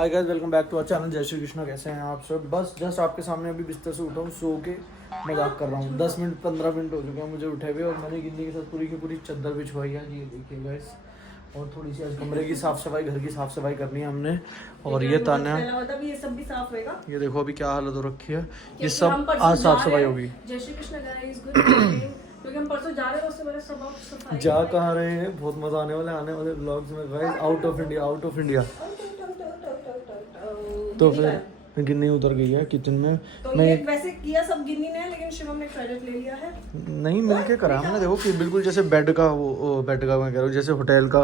Hi guys, welcome back to our channel. जय श्री कृष्ण। कैसे हैं आप सब? बस जस्ट आपके सामने अभी बिस्तर से उठा हूँ, सो के मजाक कर रहा हूँ। 10 मिनट 15 मिनट हो चुके हैं मुझे उठे हुए और मैंने गिन्नी के साथ पूरी की पूरी चादर बिछवाई है। ये देखिए गाइस, और थोड़ी सी आज कमरे की साफ सफाई, घर की साफ सफाई करनी है हमने। और ये तान्या, ये सब भी साफ होएगा। ये देखो अभी क्या हालत हो रखी है। ये सब आज साफ सफाई होगी। जय Shri Krishna guys, good morning. क्योंकि हम परसों जा रहे हैं, उससे पहले सब सफाई जा कहाँ रहे हैं, बहुत मजा आने वाले व्लॉग्स में गाइस। Out of India. तो फिर गिन्नी उतर गई है किचन में। तो मैं ये वैसे किया सब गिन्नी ने, लेकिन शिवम ने क्रेडिट ले लिया है। नहीं, मिलके करा हमने। देखो कि बिल्कुल जैसे बेड का बेड का मैं कह रहा हूँ, जैसे होटल का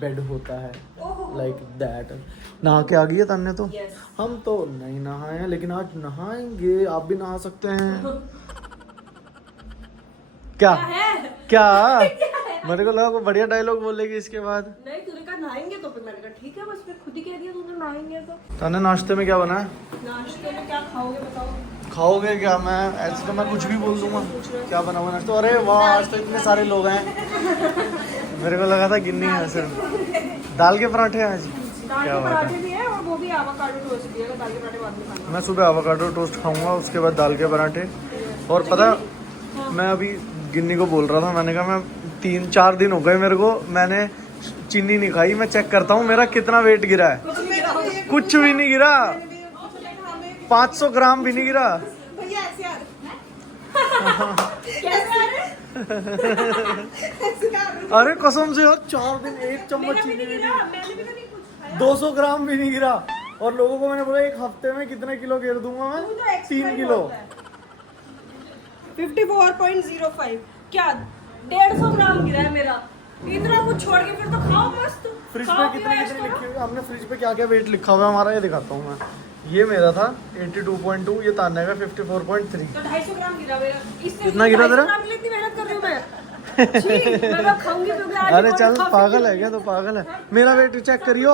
बेड होता है, लाइक दैट। नहा के आ गई है तान्या तो। हम तो नहीं नहाए हैं, लेकिन आज नहाएंगे। आप भी नहा सकते हैं। क्या क्या मेरे को लगा कोई बढ़िया डायलॉग बोलेगी इसके बाद। नहीं, तूने कहा नहाएंगे, तो फिर मैंने कहा ठीक है, बस फिर खुद ही कह दिया तूने नहाएंगे तो। तान्या, नाश्ते में क्या बना है? नाश्ते में क्या खाओगे बताओ? खाओगे क्या? मैं ऐसे तो मैं कुछ भी बोल दूंगा। क्या बना हुआ नाश्ता? अरे वाह, आज तो इतने सारे लोग हैं। मेरे को लगा था गिन्नी है सिर्फ। दाल के पराठे आज। दाल के पराठे भी है और वो भी आवाकाडो टोस्ट भी है। दाल के पराठे बाद में खाना। मैं सुबह आवाकाडो टोस्ट खाऊंगा, उसके बाद दाल के पराठे। और पता, मैं अभी गिन्नी को बोल रहा था, मैंने कहा मैं 3-4 दिन हो गए मेरे को, मैंने चीनी नहीं खाई। मैं चेक करता हूँ मेरा कितना वेट गिरा है। कुछ भी नहीं गिरा, 500 ग्राम भी नहीं गिरा। अरे कसम से यार, 4 दिन 1 चम्मच चीनी भी नहीं, 200 ग्राम भी नहीं गिरा। और लोगों को मैंने बोला 1 हफ्ते में कितने किलो गिर दूंगा मैं? 3 किलो। 54.05 क्या 150 ग्राम गिरा है मेरा। इतना कुछ छोड़ के फिर तो खाओ मस्त। फ्रिज पे कितने लिखे हुए हमने? फ्रिज पे क्या क्या वेट लिखा हुआ है हमारा, ये दिखाता हूँ मैं। ये मेरा था 82.2, ये तान्या का 54.3। तो 250 ग्राम गिरा मेरा। कितना गिरा तेरा? इतनी मेहनत कर रही हूँ मैं। मैं खाऊंगी क्योंकि आज अरे चल, पागल है क्या? तो पागल है। मेरा वेट चेक करियो,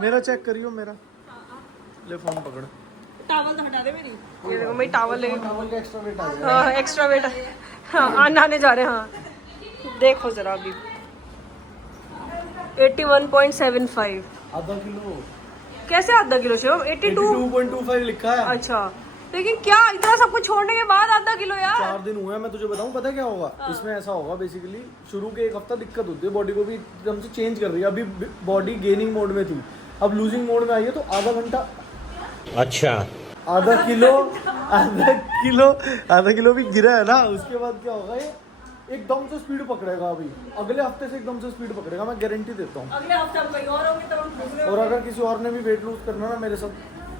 मेरा चेक करियो मेरा। ले फोन पकड़। टॉवल तो हटा दे मेरी। ये देखो मैं टॉवल ले। टॉवल का एक्स्ट्रा वेट आ गया। हाँ, एक्स्ट्रा वेट। हाँ, नहाने जा रहे हैं। हाँ देखो जरा अभी 81.75। आधा किलो। कैसे आधा किलो शिवम? 82.25 लिखा है। अच्छा, लेकिन क्या इतना सब कुछ छोड़ने के बाद आधा किलो यार? 4 दिन हुए हैं। मैं तुझे बताऊं, पता क्या होगा इसमें? ऐसा होगा बेसिकली, शुरू के 1 हफ्ता दिक्कत होती है, बॉडी को भी एकदम से चेंज कर रही है। अभी बॉडी गेनिंग मोड में थी, अब लूजिंग मोड में आई है, तो आधा घंटा। अच्छा, आधा किलो भी गिरा है ना। उसके बाद क्या होगा, ये एकदम से स्पीड पकड़ेगा। अभी अगले हफ्ते से एकदम से स्पीड पकड़ेगा, मैं गारंटी देता हूँ। अगले हफ्ते हम कहीं और होंगे तब हम दूसरे। और अगर किसी और ने भी वेट लूज करना ना मेरे साथ,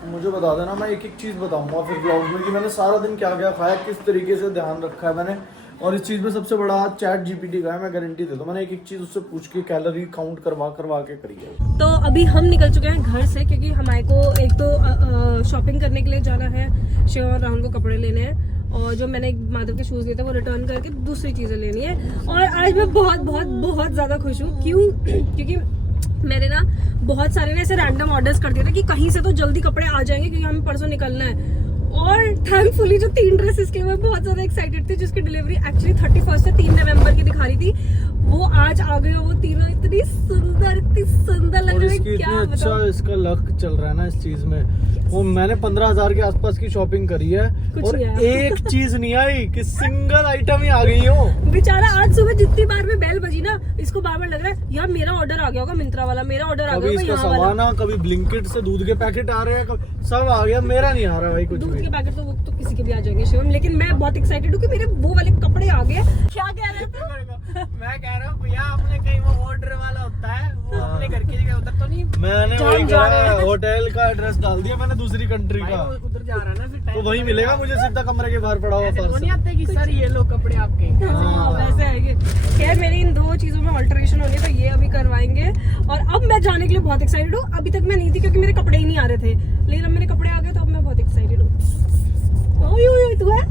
तो मुझे बता देना। मैं एक चीज़ बताऊंगा फिर ब्लॉग में कि मैंने सारा दिन क्या क्या खाया, किस तरीके से ध्यान रखा है मैंने। और इस चीज़ में सबसे बड़ा हाथ चैट जीपीटी का है, मैं गारंटी देता हूँ। मैंने एक चीज़ उससे पूछ के कैलोरी काउंट करवा के करी है। तो अभी हम निकल चुके हैं घर से, क्योंकि हमारे को एक तो शॉपिंग करने के लिए जाना है। शिव और राहुल को कपड़े लेने हैं, और जो मैंने माधव के शूज लिए थे वो रिटर्न करके दूसरी चीजें लेनी है। और आज मैं बहुत बहुत बहुत ज्यादा खुश हूँ। क्यों? क्योंकि मैंने ना बहुत सारे ना ऐसे रैंडम ऑर्डर्स कर दिए थे कि कहीं से तो जल्दी कपड़े आ जाएंगे, क्योंकि हमें परसों निकलना है। और थैंकफुली जो 3 ड्रेसेस के मैं बहुत ज्यादा एक्साइटेड थी, जिसकी डिलीवरी एक्चुअली 31 से 3 नवंबर की दिखा रही थी, वो आज आ गई। वो तीनों इतनी सुंदर लग रही है। क्या अच्छा इसका लक चल रहा है ना इस चीज में। वो मैंने 15,000 के आसपास की शॉपिंग करी है, और एक चीज नहीं आई कि सिंगल आइटम ही आ गई हो। बेचारा आज सुबह जितनी बार में बेल बजी ना, इसको बार बार लग रहा है यार मेरा ऑर्डर आ गया होगा, मिंत्रा वाला मेरा ऑर्डर आ गया होगा, इसका सामान, कभी ब्लिंकिट से दूध के पैकेट आ रहे हैं, सब आ गया, मेरा नहीं आ रहा भाई कुछ। दूध के पैकेट तो वो तो किसी के भी आ जाएंगे शिवम, लेकिन मैं बहुत एक्साइटेड हूँ कि मेरे वो वाले कपड़े आ गए। क्या कह रहे थे? मैं कह रहा हूँ भैया, आपने कहीं वो ऑर्डर वाला होता है, वो अपने घर की जगह उधर तो नहीं? मैंने वही कहा, होटल का एड्रेस डाल दिया मैंने दूसरी कंट्री का। उधर जा रहा है ना, फिर तो वही मिलेगा मुझे, सीधा कमरे के बाहर पड़ा हुआ वो नहीं आते कि सर ये लो कपड़े आपके। हाँ, वैसे आएंगे। खैर मेरी इन 2 चीजों में अल्टरेशन होनी है, तो ये अभी करवाएंगे। और अब मैं जाने के लिए बहुत एक्साइटेड हूँ। अभी तक मैं नहीं थी क्योंकि मेरे कपड़े ही नहीं आ रहे थे, लेकिन अब मेरे कपड़े आ गए तो अब मैं बहुत एक्साइटेड हूँ। तू है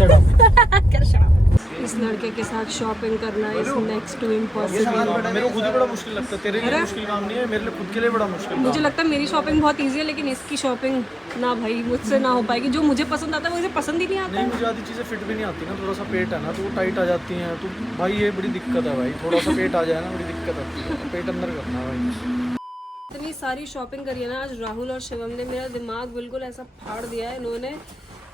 कर शराब। इस लड़के के साथ शॉपिंग करना इज नेक्स्ट टू इम्पॉसिबल। मेरे को खुद ही बड़ा मुश्किल लगता है, तेरे लिए मुश्किल काम नहीं है, मेरे लिए खुद के लिए बड़ा मुश्किल। मुझे लगता है मेरी शॉपिंग बहुत इजी है, लेकिन इसकी शॉपिंग ना भाई मुझसे ना हो पाएगी। जो मुझे पसंद आता है वो इसे पसंद ही नहीं आता। नहीं, मुझे आधी चीज़ें फिट भी नहीं आती ना। थोड़ा सा पेट है ना तो वो टाइट आ जाती हैं, तो भाई ये बड़ी दिक्कत है भाई। थोड़ा सा पेट आ जाए ना, बड़ी दिक्कत आती है। पेट अंदर करना भाई। इतनी इतनी सारी शॉपिंग करी है ना आज राहुल और शिवम ने, मेरा दिमाग बिल्कुल ऐसा फाड़ दिया है इन्होंने।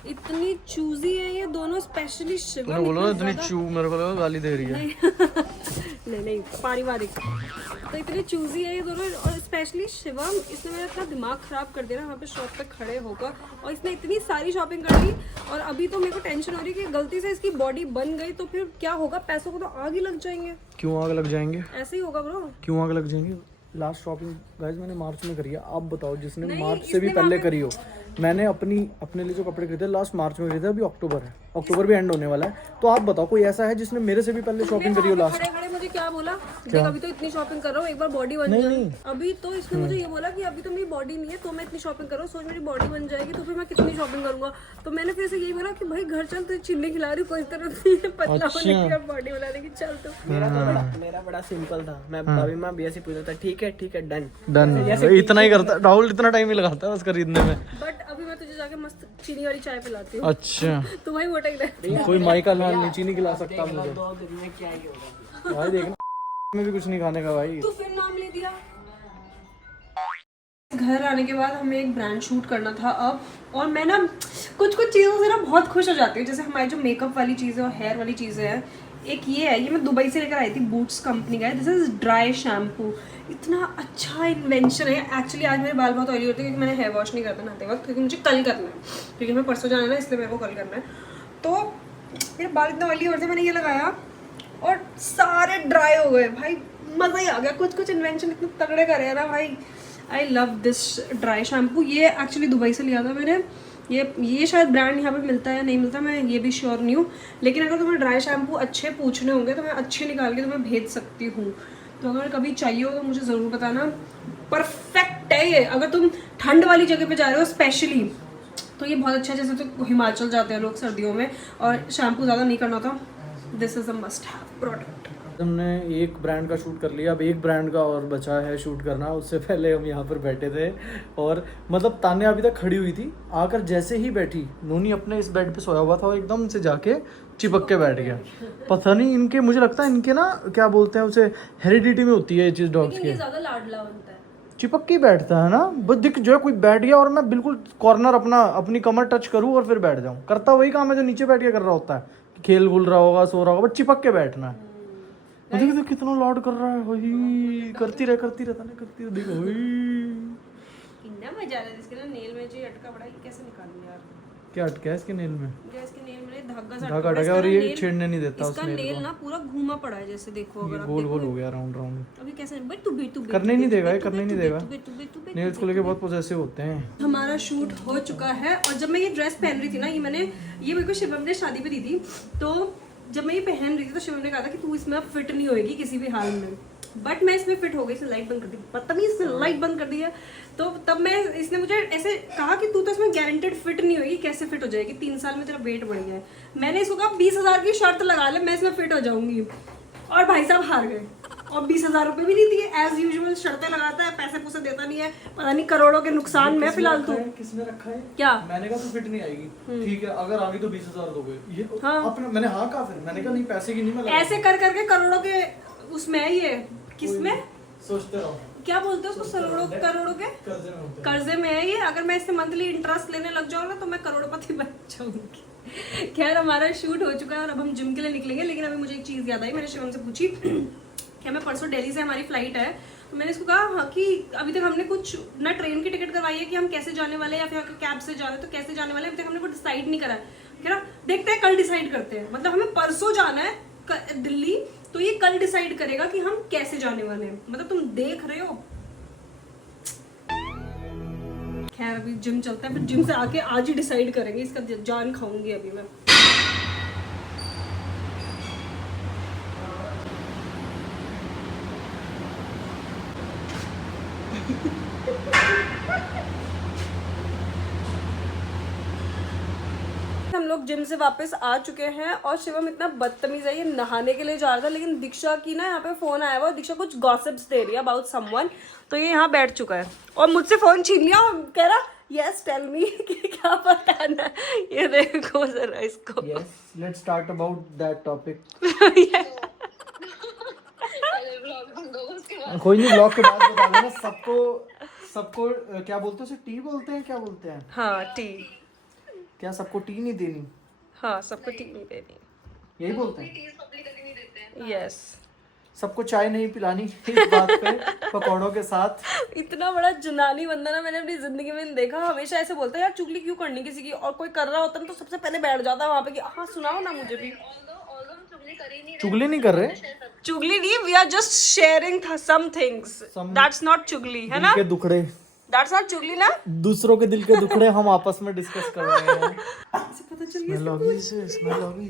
इतनी चूजी है ये दोनों, स्पेशली शिवम। बोलो ना इतनी चू, मेरे को लगा गाली दे रही है। नहीं पारिवारिक। तो इतनी चूजी है ये दोनों, और स्पेशली शिवम, इसने मेरा इतना दिमाग खराब कर दिया ना वहाँ पे शॉप पे खड़े होकर। और इसने इतनी सारी शॉपिंग कर ली, और अभी तो मेरे को टेंशन हो रही है कि गलती से इसकी बॉडी बन गई तो फिर क्या होगा, पैसों को तो आग ही लग जाएंगे। क्यों आग लग जाएंगे? ऐसे ही होगा ब्रो। क्यों आग लग जाएंगे? लास्ट शॉपिंग गाइस मैंने मार्च में करी है। आप बताओ जिसने नहीं, मार्च से भी इसने पहले वहाँ करी हो। मैंने अपने लिए जो कपड़े खरीदे लास्ट मार्च में खरीदे, अभी अक्टूबर है, अक्टूबर भी एंड होने वाला है। तो आप बताओ कोई ऐसा है जिसने मेरे से भी पहले शॉपिंग करी हो लास्ट? खड़े खड़े मुझे क्या बोला, देख अभी तो इतनी शॉपिंग कर रहा हूँ, एक बार बॉडी बन जाए। अभी तो इसने मुझे ये बोला कि अभी तो मेरी बॉडी नहीं है तो मैं इतनी शॉपिंग कर रहा हूँ, सोच मेरी बॉडी बन जाएगी तो फिर मैं कितनी शॉपिंग करूंगा। तो मैंने फिर से यही बोला कि भाई घर चल, तो चिल्ली खिला रही कोई तरह नहीं है पतला होने की, अब बॉडी बनाने की, चल तो। मेरा बड़ा सिंपल था। मैं भाभी माँ भी ऐसे पूछता था, ठीक है डन। इतना ही करता राहुल, इतना टाइम ही लगाता है बस खरीदने में। बट अभी मैं तुझे जाके मस्त चीनी वाली चाय पिलाती हूँ। अच्छा तो भाई वो टाइम है। कोई माइका लाल नीचे नहीं खिला सकता मुझे 2 दिन में क्या ही होगा भाई। देखना में भी कुछ नहीं खाने का भाई। तू फिर नाम ले दिया। घर आने के बाद हमें एक ब्रांड शूट करना था अब, और मैं ना कुछ चीज़ों से ना बहुत खुश हो जाती हूँ। जैसे हमारी जो मेकअप वाली चीज़ें और हेयर वाली चीज़ें हैं, एक ये है, ये मैं दुबई से लेकर आई थी, बूट्स कंपनी का है। This is dry shampoo. इतना अच्छा इन्वेंशन है। एक्चुअली आज मेरे बाल बहुत ऑयली होते हैं क्योंकि मैंने हेयर वॉश नहीं करता नहाते वक्त, क्योंकि मुझे कल करना है, क्योंकि मैं परसों जाना है ना, इसलिए मेरे को कल करना है। तो मेरे बाल इतना ऑयली होते, मैंने ये लगाया और सारे ड्राई हो गए भाई। मज़ा ही आ गया। कुछ इन्वेंशन इतने तगड़े करे हैं ना भाई। I love this dry shampoo. ये एक्चुअली दुबई से लिया था मैंने। ये शायद ब्रांड यहाँ पे मिलता है या नहीं मिलता, मैं ये भी श्योर नहीं हूँ। लेकिन अगर तुम्हें ड्राई शैम्पू अच्छे पूछने होंगे तो मैं अच्छे निकाल के तुम्हें भेज सकती हूँ। तो अगर कभी चाहिए हो तो मुझे ज़रूर बताना। परफेक्ट है ये अगर तुम ठंड वाली जगह पे जा रहे हो स्पेशली, तो ये बहुत अच्छा है। जैसे तो हिमाचल जाते हैं लोग सर्दियों में और शैम्पू ज़्यादा नहीं करना होता, this is a must have product. हमने एक ब्रांड का शूट कर लिया, अब एक ब्रांड का और बचा है शूट करना। उससे पहले हम यहाँ पर बैठे थे और मतलब तान्या अभी तक खड़ी हुई थी, आकर जैसे ही बैठी नूनी अपने इस बेड पे सोया हुआ था और एकदम से जाके चिपक के बैठ गया। पता नहीं इनके, मुझे लगता है इनके ना क्या बोलते हैं उसे, हेरिडिटी में होती है ये चीज़ डॉग्स की। ज़्यादा लाडला बनता है, चिपक के बैठता है ना। बस दिख जो है कोई बैठ गया और मैं बिल्कुल कॉर्नर अपनी कमर टच करूँ और फिर बैठ जाऊँ। करता वही काम है जो नीचे बैठ के कर रहा होता है, खेल भूल रहा होगा, सो रहा होगा, बट चिपक के बैठना है। देखो तो कितना लॉड कर रहा है वही, करती रहे देखो वही। इतना मजा आ रहा है। इसके ना नेल में जो अटका पड़ा है, ये कैसे निकालूं यार? क्या अटका है इसके नेल में? जो इसके नेल में धागा सा धागा अटका और ये छेड़ने नहीं देता उस इसका नेल नेल ना पूरा घूमा पड़ा है, जैसे देखो अगर आप गोल हो गया राउंड। अभी कैसे बट तू करने नहीं देगा, करने नहीं देगा। नेल्स को लेके बहुत पॉसेसिव होते हैं। हमारा शूट हो चुका है और जब मैं ये ड्रेस पहन रही थी ना, ये मेरे को शिवम ने शादी पे दी थी। तो जब मैं ये पहन रही थी तो शिवम ने कहा था कि तू इसमें फिट नहीं होएगी किसी भी हाल में, बट मैं इसमें फिट हो गई। इसने लाइट बंद कर दी, पता नहीं इसने लाइट बंद कर दी है। तो तब इसने मुझे ऐसे कहा कि तू तो इसमें गारंटेड फिट नहीं होगी, कैसे फिट हो जाएगी, 3 साल में तेरा वेट बढ़ गया है। मैंने इसको कहा 20,000 की शर्त लगा ले, मैं इसमें फिट हो जाऊंगी। और भाई साहब हार गए और 20,000 रुपये भी नहीं दिए। एज यूजुअल शर्तें लगाता है, पैसे पूसे देता नहीं है, पता नहीं करोड़ों के नुकसान में फिलहाल। तो किसने रखा है क्या? मैंने कहा तो फिट नहीं आएगी, ठीक है अगर आ गई तो 20,000 दोगे। ये हाँ। अपने मैंने हाँ कहा, फिर मैंने कहा नहीं पैसे की नहीं, मैं ऐसे कर करके करोड़ों के उसमें है ये, किसमें सोचते रहो क्या बोलते हैं उसको, करोड़ों के कर्जे में है ये। अगर मैं इससे मंथली इंटरेस्ट लेने लग जाऊँ ना तो मैं करोड़पति बन जाऊंगी। खैर हमारा शूट हो चुका है और अब हम जिम के लिए निकलेंगे। लेकिन अभी मुझे एक चीज़ याद आई, मैंने शिवम से पूछी कि मैं परसों दिल्ली से हमारी फ्लाइट है, तो मैंने इसको कहा हाँ कि अभी तक हमने कुछ ना ट्रेन की टिकट करवाई है कि हम कैसे जाने वाले हैं, या फिर कैब से जा रहे तो कैसे जाने वाले हैं, अभी तक हमने कुछ डिसाइड नहीं करा है। कह रहा देखते हैं कल डिसाइड करते हैं। मतलब हमें परसों जाना है दिल्ली, तो ये कल डिसाइड करेगा कि हम कैसे जाने वाले हैं। मतलब तुम देख रहे हो। खैर अभी जिम चलता है, फिर जिम से आके आज ही डिसाइड करेंगे, इसका जान खाऊंगी अभी मैं। हम लोग जिम से वापस आ चुके हैं और शिवम इतना बदतमीज है, ये नहाने के लिए जा रहा था, लेकिन दीक्षा की ना यहाँ पे फोन आया हुआ, दीक्षा कुछ गॉसिप्स दे रही है अबाउट समवन, तो ये यहाँ बैठ चुका है और मुझसे फोन छीन लिया और कह रहा यस टेल मी कि क्या बताना है। ये देखो जरा इसको। Yes let's start about that topic. कोई नहीं, ब्लॉग के बाद बता देना सबको। सबको क्या बोलते हैं उसे, टी बोलते हैं, क्या बोलते हैं? हाँ टी। क्या सबको टी नहीं देनी? हाँ सबको टी नहीं देनी, यही बोलते हैं। यस। सबको चाय नहीं पिलानी इस बात पे पकौड़ों के साथ। इतना बड़ा जुनानी बंदा ना मैंने अपनी जिंदगी में नहीं देखा। हमेशा ऐसे बोलता है यार चुगली क्यों करनी किसी की, और कोई कर रहा होता ना तो सबसे पहले बैठ जाता है वहां पे कि हाँ सुनाओ ना मुझे भी। चुगली नहीं कर रहे, चुगली नहीं, we are just sharing some things, that's not चुगली, है ना? के दुखड़े, दैट्स नॉट चुगली ना। दूसरों के दिल के दुखड़े हम आपस में डिस्कस कर रहे हैं। पता चल गया स्मेल आ गई इसे, स्मेल आ गई।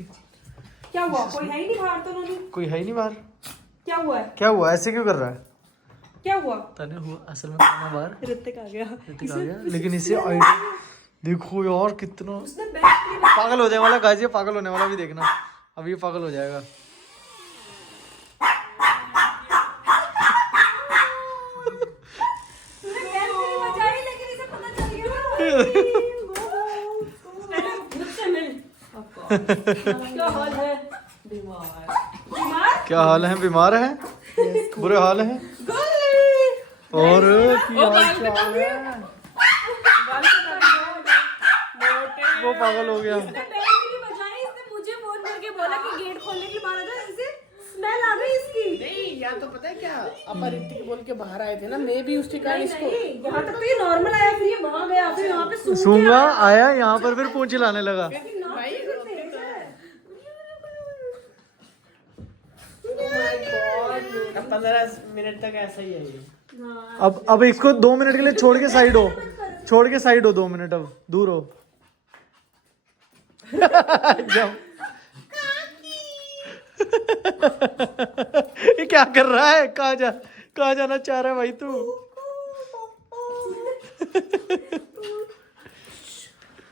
क्या हुआ? कोई है ही नहीं बाहर तो उन्होंने। कोई है ही नहीं बाहर। क्या हुआ है? क्या हुआ, ऐसे क्यों कर रहा है? क्या हुआ? तने हुआ असल में खाना बाहर। ऋतिक आ गया। ऋतिक आ गया, लेकिन इसे आइडिया देखो यार कितना उसने बैठ के पागल हो जाने वाला। गाइस ये पागल होने वाला भी देखना, अब ये पागल हो जाएगा। क्या हाल है? बीमार? क्या हाल है? बीमार है? बुरे हाल है? और क्या हाल है? वो पागल हो गया। इसने मुझे फोन करके बोला कि गेट खोलने की बात है, इसे स्मेल आ गई इसकी। नहीं, या तो पता है क्या, अब ऋतिक बोल के बाहर आए थे ना, मैं भी उसके कारण इसको यहाँ तक तो ये नॉर्मल आया, फिर ये वहाँ गया, फिर यहाँ पे सूंगा आया, यहाँ पर फिर पूंछ लाने लगा। भाई 15 मिनट तक ऐसा ही है ये। अब इसको 2 मिनट के लिए छोड़ के साइड हो, छोड़ के साइड हो 2 मिनट, अब दूर हो। जब ये क्या कर रहा है? कहाँ जाना चाह रहा है भाई तू?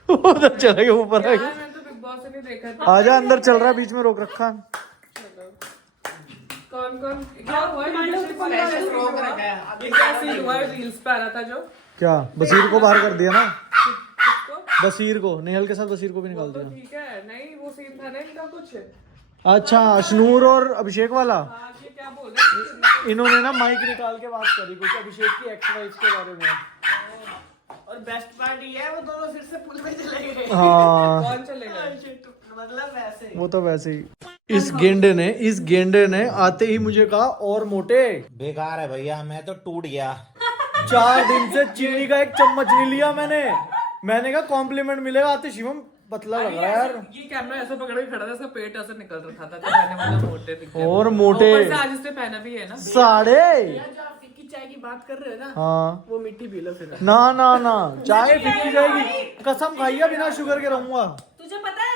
उधर चला गया, ऊपर आ गया। मैंने तो बिग बॉस नहीं देखा था। आजा, अंदर चल रहा है, बीच में रोक रखा। कौन क्या हुआ? रोक रखा है। ये क्या सीन हुआ? रील्स पे आ रहा था जो। क्या बसीर को बाहर कर दिया ना? बसीर को, नेहल के साथ बसीर को भी निकाल दिया। ठीक है, नहीं वो सीन था ना इनका कुछ। अच्छा, अशनूर और अभिषेक वाला। ये क्या बोल रहे? इन्होंने ना माइक निकाल के बात करी कुछ अभिषेक की एक्स वाइफ के बारे में। और बेस्ट पार्ट ये है, वो दोनों फिर से पुल पे चले गए। हाँ, कौन चलेगा? मतलब वैसे ही। वो तो वैसे ही। इस गेंडे ने आते ही मुझे कहा और मोटे। बेकार है भैया, मैं तो टूट गया। 4 दिन से चीनी का 1 चम्मच नहीं लिया मैंने कहा कॉम्प्लीमेंट मिलेगा। आते शिवम पतला लग रहा है यार। ये कैमरा ऐसे पकड़ के खड़ा था, इसका पेट ऐसे निकल रहा था, तो मैंने बोला मोटे दिखते हैं। और मोटे ऊपर से आज इसने पहना भी है ना। साढ़े। जो आप फिक्की चाय की बात कर रहे हो ना, हाँ, वो मिट्टी पी लो फिर। ना चाय फिक्की जाएगी। कसम खाइए बिना शुगर के रहूंगा। तुझे पता है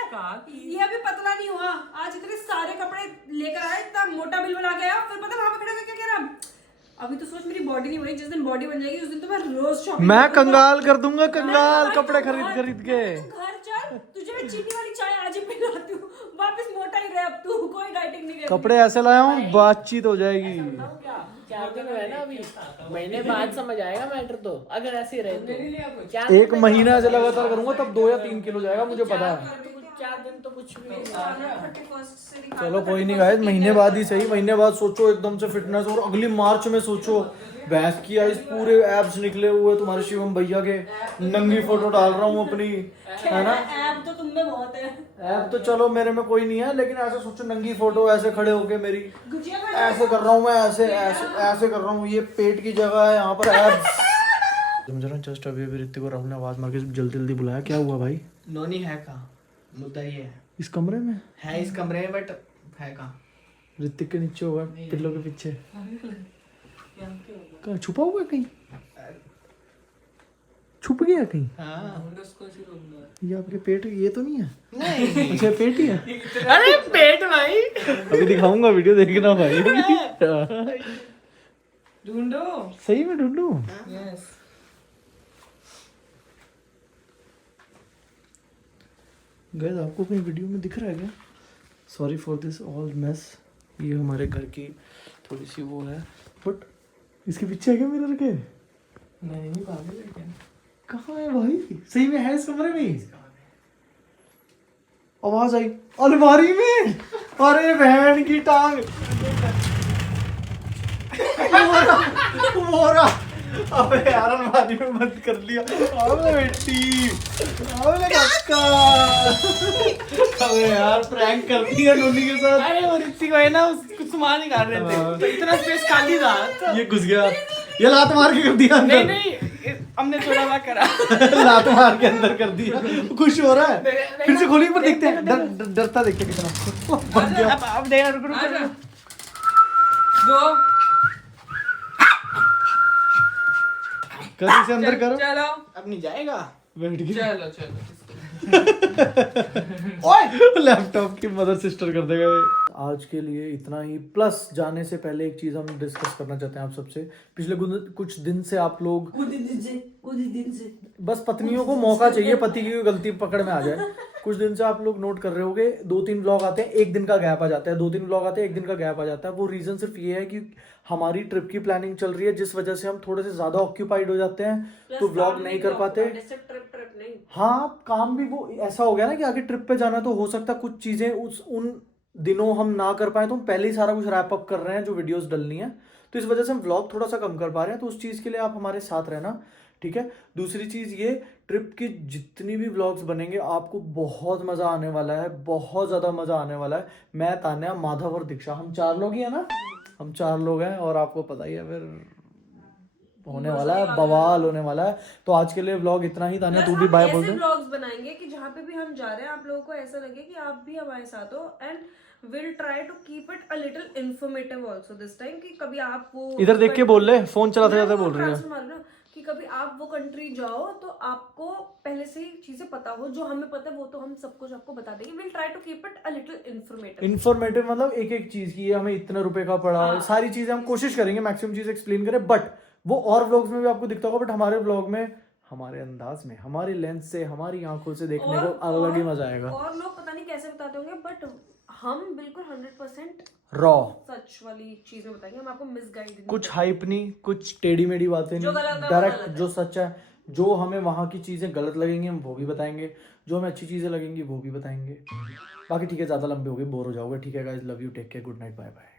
ये अभी पतला नहीं हुआ, आज इतने सारे कपड़े लेकर आया, इतना मोटा बिल बना के आया, फिर पता वहां पे खड़ा क्या कह रहा, अभी तो सोच मेरी बॉडी नहीं बनी, जिस दिन बॉडी बन जाएगी उस दिन तो मैं रोज शॉपिंग मैं कंगाल कर दूंगा, कंगाल कपड़े खरीद के। घर चल, तुझे मैं चीनी वाली चाय आज ही पिलाती हूँ, वापस मोटा ही रहे, अब तू कोई डाइटिंग नहीं कर। कपड़े ऐसे लाया हूँ, बातचीत हो जाएगी। 4 दिन हुए ना अभी, महीने बाद समझ आएगा मैटर। तो अगर ऐसे ही रहे तो 1 महीना ऐसे लगातार करूंगा तब 2 या 3 किलो जाएगा, मुझे पता है। 4 दिन तो कुछ भी नहीं। 31st से निकाल। चलो कोई नहीं गाइस, महीने बाद ही सही, महीने बाद सोचो एकदम से फिटनेस। और अगली मार्च में सोचो भैंस की आइस पूरे एब्स निकले हुए तुम्हारे शिवम भैया के। नंगी फोटो डाल रहा हूँ अपनी, है ना? ऐप तो तुम में बहुत है। ऐप तो चलो मेरे में कोई नहीं है, लेकिन ऐसे सोचो नंगी फोटो ऐसे खड़े होके मेरी, गुजिया का ऐसे कर रहा हूँ मैं, ऐसे कर रहा हूँ। ये पेट की जगह है, यहाँ पर एब्स। समझ रहा जस्ट अभी ऋतिक को राहुल ने आवाज मार के जल्दी बुलाया। क्या हुआ भाई? नोनी है कहाँ? मुद्दा ये है, इस कमरे में है इस कमरे में, बट है कहाँ? ऋतिक के नीचे होगा, पिल्लों के पीछे। कहाँ छुपा हुआ है? कहीं छुप गया कहीं? हाँ। ये आपके पेट, ये तो नहीं है? नहीं, अच्छा पेट ही है। अरे पेट भाई, अभी दिखाऊंगा, वीडियो देखना भाई। ढूंढो। सही में ढूंढूं? यस। गाइस आपको कहीं वीडियो में दिख रहा है क्या? Sorry for this all mess. ये हमारे घर की थोड़ी सी वो है, बट इसके पीछे है क्या मिरर के? नहीं पागल है क्या? कहाँ है भाई? सही में है इस कमरे में? आवाज आई अलमारी में। अरे बहन की टांग। मोरा अबे यार अलमारी में बंद कर लिया। अबे बेटी, अबे काका, अबे यार प्रैंक कर दिया नोनी के साथ। अरे वो ऋतिक भाई ना कुछ सामान निकाल रहे थे तो इतना स्पेस खाली था तो ये घुस गया, ये लात मार के कर दिया नहीं अंदर। नहीं हमने थोड़ा सा करा। लात मार के अंदर कर दिया। खुश हो रहा है, फिर से खोलेंगे पर देखते हैं। डरता देखते कितना बन गया। अब देखना रुक रुक आजा। रुक। गो कभी से अंदर करो। चलो अब नहीं जाएगा। बैठ गया। चलो चलो ओए लैपटॉप की मदर सिस्टर कर देगा ये। आज के लिए इतना ही, प्लस जाने से पहले एक चीज हम डिस्कस करना चाहते हैं आप सबसे। पिछले कुछ दिन से आप लोग कुछ दिन से बस पत्नियों को मौका चाहिए पति की गलती पकड़ में आ जाए। कुछ दिन से आप लोग नोट कर रहे होगे 2-3 व्लॉग आते हैं, एक दिन का गैप आ जाता है, 2-3 व्लॉग आते हैं, एक दिन का गैप आ जाता है। वो रीजन सिर्फ ये है कि हमारी ट्रिप की प्लानिंग चल रही है, जिस वजह से हम थोड़े से ज्यादा ऑक्यूपाइड हो जाते हैं तो व्लॉग नहीं कर पाते। ट्रिप नहीं। हाँ काम भी वो ऐसा हो गया ना कि आगे ट्रिप पे जाना, तो हो सकता है कुछ चीजें उन दिनों हम ना कर पाए, तो हम पहले ही सारा कुछ रैप अप कर रहे हैं जो वीडियोस डलनी है, तो इस वजह से हम व्लॉग थोड़ा सा कम कर पा रहे हैं। तो उस चीज के लिए आप हमारे साथ रहना, ठीक है। दूसरी चीज ये, ट्रिप की जितनी भी व्लॉग्स बनेंगे आपको बहुत मजा आने वाला है, बहुत ज्यादा मजा आने वाला है। मैं, तान्या, माधव और दीक्षा, हम 4 लोग ही है ना, हम 4 लोग हैं और आपको पता ही है फिर होने वाला है, बवाल होने वाला है। तो आज के लिए व्लॉग इतना ही। तान्या तू भी बाय बोल दे। व्लॉग्स बनाएंगे कि जहाँ पे भी हम जा रहे हैं आप लोगों को ऐसा लगे कि आप भी हमारे साथ हो, and will try to keep it a little informative also this time, कि कभी आप वो इधर देख के बोल ले, फोन चलाते जाते बोल रही है। कि कभी आप वो कंट्री जाओ तो आपको पहले से ही चीजें पता हो, जो हमें पता है वो तो हम सब कुछ आपको बता देंगे। Will try to keep it a little informative मतलब एक एक चीज की, ये हमें इतने रुपए का पड़ा, सारी चीजें हम कोशिश करेंगे मैक्सिमम चीज एक्सप्लेन करें, बट वो और व्लॉग्स में भी आपको दिखता होगा, बट हमारे व्लॉग में हमारे अंदाज में, हमारी लेंस से, हमारी आंखों से देखने को अलग ही मजा आएगा। और लोग पता नहीं कैसे बताते होंगे, बट हम बिल्कुल 100% रॉ सच वाली चीजें बताएंगे, हम आपको मिसगाइड नहीं कुछ हाइप नहीं, कुछ टेढ़ी मेढ़ी बातें नहीं, डायरेक्ट जो सच है, जो हमें वहां की चीजें गलत लगेंगी हम वो भी बताएंगे, जो हमें अच्छी चीजें लगेंगी वो भी बताएंगे। बाकी ठीक है, ज्यादा लंबे हो गए, बोर हो जाओगे। ठीक है guys, love you, take care, good night, bye bye.